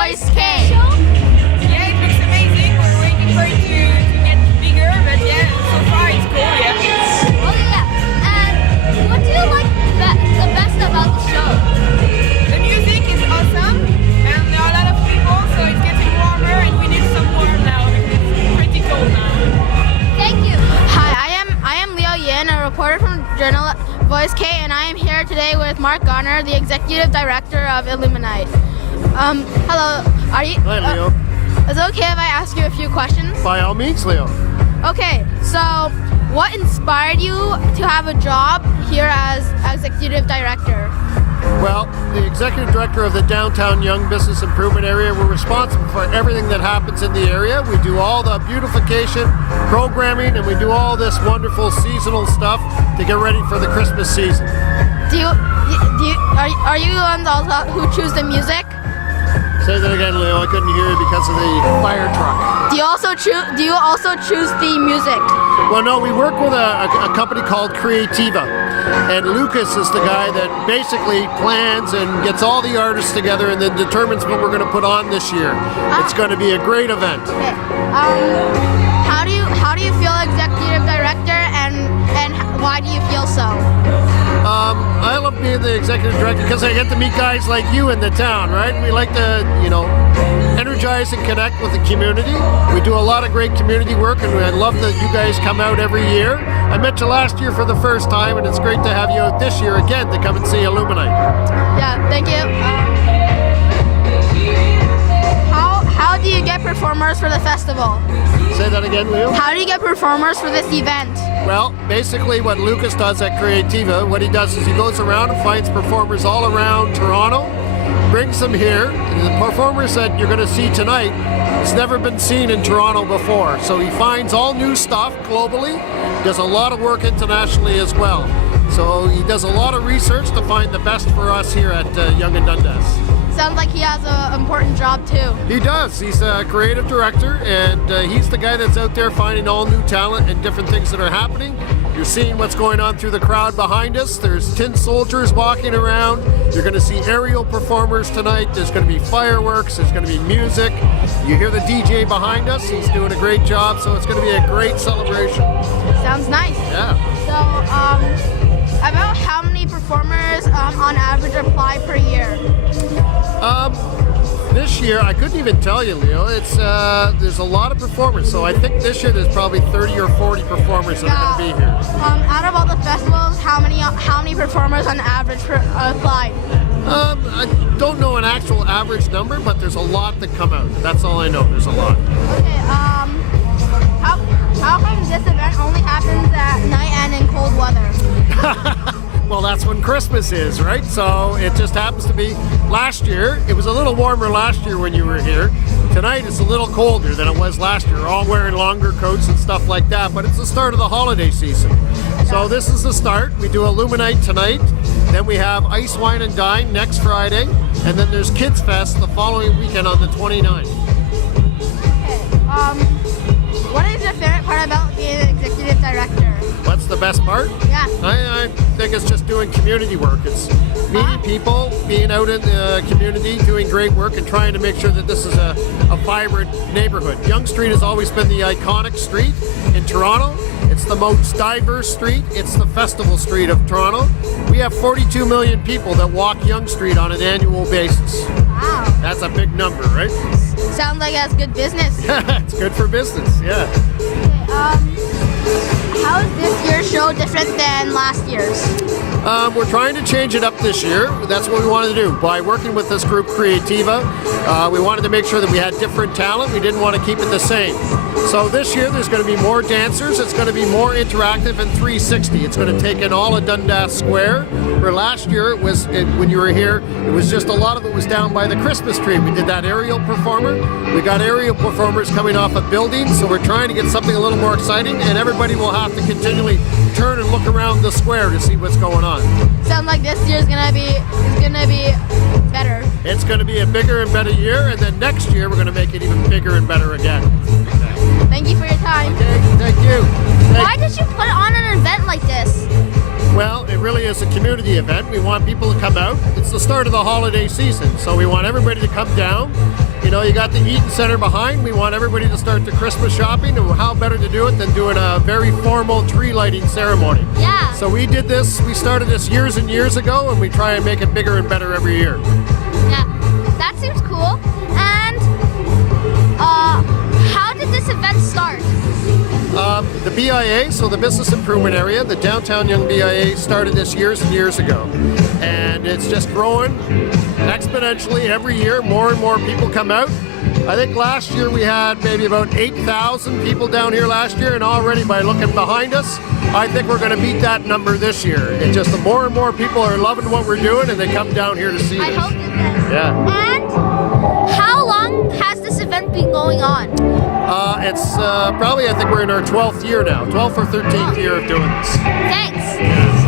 Voice K. Yeah, it looks amazing. We're waiting for it to get bigger, but yeah, so far it's cool, yeah. Oh yeah. And what do you like the best about the show? The music is awesome, and there are a lot of people, so it's getting warmer, and we need some warm now. It's pretty cold now. Thank you. Hi, I am Leo Yin, a reporter from Journal Voice K, and I am here today with Mark Garner, the executive director of Illuminite. Hello. Are you? Hi, Leo. Is it okay if I ask you a few questions? By all means, Leo. Okay. So, what inspired you to have a job here as executive director? Well, the executive director of the Downtown Young Business Improvement Area, we're responsible for everything that happens in the area. We do all the beautification, programming, and we do all this wonderful seasonal stuff to get ready for the Christmas season. Are you the ones also who choose the music? Say that again, Leo. I couldn't hear you because of the fire truck. Do you also choose the music? Well, no, we work with a company called Creativa, and Lucas is the guy that basically plans and gets all the artists together and then determines what we're going to put on this year. It's going to be a great event. Okay. How do you feel executive director, and why do you feel so? I love being the executive director because I get to meet guys like you in the town, right? We like to, energize and connect with the community. We do a lot of great community work, and I love that you guys come out every year. I met you last year for the first time, and it's great to have you out this year again to come and see Illuminite. Yeah, thank you. How do you get performers for the festival? Say that again, Leo. How do you get performers for this event? Well, basically what Lucas does at Creativa, what he does is he goes around and finds performers all around Toronto, brings them here. And the performers that you're going to see tonight has never been seen in Toronto before. So he finds all new stuff globally, does a lot of work internationally as well. So he does a lot of research to find the best for us here at Yonge and Dundas. Sounds like he has an important job too. He does. He's a creative director, and he's the guy that's out there finding all new talent and different things that are happening. You're seeing what's going on through the crowd behind us. There's tin soldiers walking around. You're going to see aerial performers tonight. There's going to be fireworks. There's going to be music. You hear the DJ behind us. He's doing a great job, so it's going to be a great celebration. Sounds nice. Yeah. So, about how many performers on average apply per year? This year, I couldn't even tell you, Leo. It's there's a lot of performers, so I think this year there's probably 30 or 40 performers that are going to be here. Out of all the festivals, how many performers on average apply? I don't know an actual average number, but there's a lot that come out. That's all I know. There's a lot. Okay. How come this event only happens at night and in cold weather? Well, that's when Christmas is, right? So it just happens to be last year. It was a little warmer last year when you were here. Tonight it's a little colder than it was last year, all wearing longer coats and stuff like that, but it's the start of the holiday season. So this is the start. We do Illuminite tonight, then we have Ice, Wine and Dine next Friday, and then there's Kids Fest the following weekend on the 29th. Okay. What is your favorite part about being an executive director? What's the best part? Yeah. I think it's just doing community work. It's meeting people, being out in the community, doing great work, and trying to make sure that this is a vibrant neighborhood. Yonge Street has always been the iconic street in Toronto. It's the most diverse street. It's the festival street of Toronto. We have 42 million people that walk Yonge Street on an annual basis. Wow. That's a big number, right? Sounds like that's good business. It's good for business, yeah. Okay, how is this year's show different than last year's? We're trying to change it up this year. That's what we wanted to do. By working with this group, Creativa, we wanted to make sure that we had different talent. We didn't want to keep it the same. So this year there's going to be more dancers. It's going to be more interactive and 360. It's going to take in all of Dundas Square. Where last year, when you were here, it was just a lot of it was down by the Christmas tree. We did that aerial performer. We got aerial performers coming off of buildings, so we're trying to get something a little more exciting, and everybody will have to continually turn and look around the square to see what's going on. Sounds like this year's gonna be better. It's going to be a bigger and better year, and then next year we're going to make it even bigger and better again. Thank you for your time. Okay, thank you. Why did you put on an event like this? Well, it really is a community event. We want people to come out. It's the start of the holiday season, so we want everybody to come down You know, you got the Eaton Center behind. We want everybody to start the Christmas shopping, and how better to do it than doing a very formal tree lighting ceremony. Yeah. So we did this, we started this years and years ago, and we try and make it bigger and better every year. Yeah, that seems cool. And how did this event start? The BIA, so the Business Improvement Area, the Downtown Young BIA started this years and years ago. And it's just growing exponentially every year. More and more people come out. I think last year we had maybe about 8,000 people down here last year, and already by looking behind us, I think we're going to beat that number this year. It's just the more and more people are loving what we're doing, and they come down here to see I this. hope it does. Yeah. And how long has this event been going on? It's probably, I think we're in our 12th year now, 12th or 13th year of doing this. Thanks.